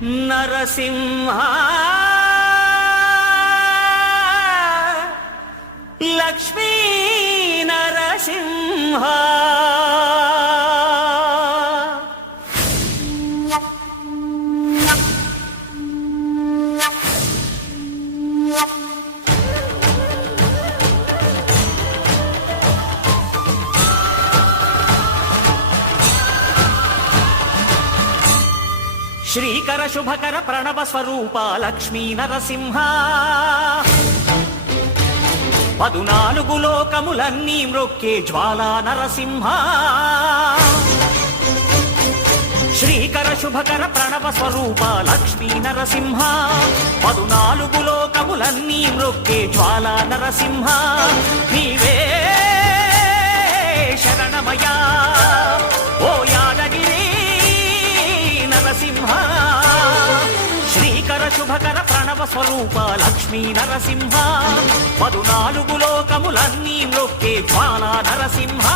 నరసింహ లక్ష్మీ నరసింహ శ్రీకర శుభకర ప్రణవ స్వరూప లక్ష్మీ నరసింహ 14 లోకములన్నీ మ్రొక్కే జ్వాలా నరసింహ శ్రీకర శుభకర ప్రణవ స్వరూప లక్ష్మీ నరసింహ 14 లోకములన్నీ మ్రొక్కే జ్వాలా నరసింహ నీవే శరణమయ్యా ఓ యాదగిరి నరసింహ శ్రీకర శుభకర ప్రణవ స్వరూప లక్ష్మీ నరసింహ 14 లోకములన్నీ మ్రొక్కే జ్వాలా నరసింహ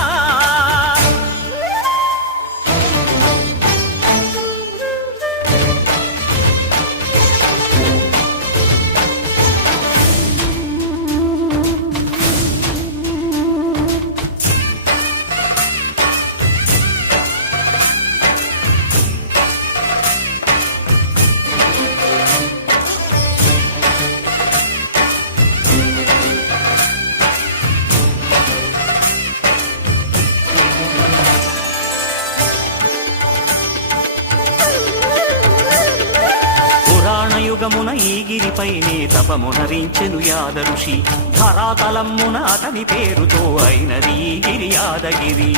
యుగమున ఈ గిరిపైనే తపమునరించెను యాద ఋషి ధరాతలమ్మున అతని పేరుతో అయినది ఈ గిరి యాదగిరి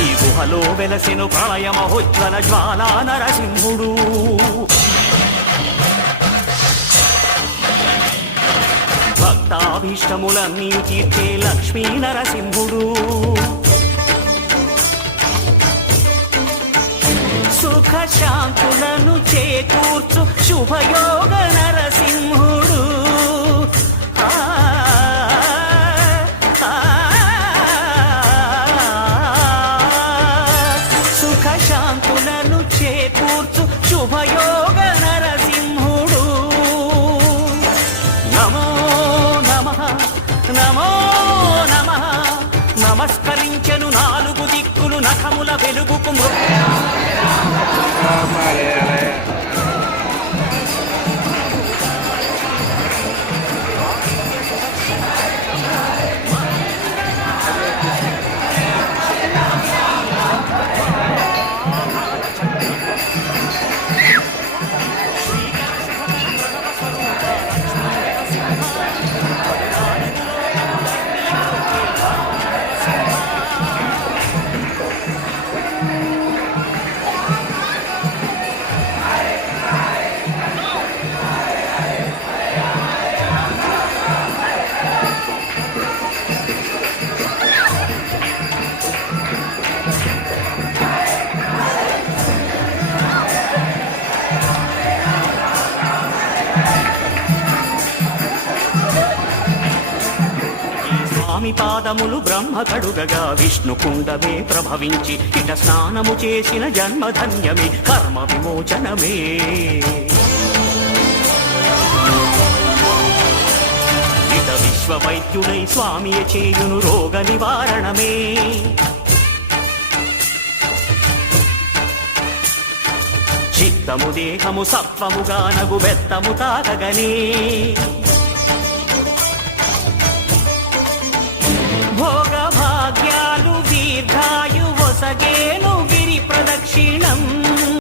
ఈ గుహలో వెలసెను ప్రళయ మహోజ్వల జ్వాలా నరసింహుడు భక్తాభీష్టములన్నీ తీర్చే లక్ష్మీ నరసింహుడు సుఖ శాంతులను చేకూర్చు శుభయోగ నరసింహుడు సుఖ శాంతులను చేకూర్చు శుభయోగ నరసింహుడు నమో నమః నమో నమః నమస్కరించెను 4 దిక్కులు నఖముల వెలుగుకు స్వామి పాదములు బ్రహ్మ కడుగగా విష్ణు కుండమే ప్రభవించి ఇట స్నానము చేసిన జన్మధన్యమే కర్మ విమోచనమే ఇట విశ్వవైద్యుడై స్వామియ చేయును రోగ నివారణమే చిత్తము దేహము సత్వముగా నగు బెత్తము తాకగనే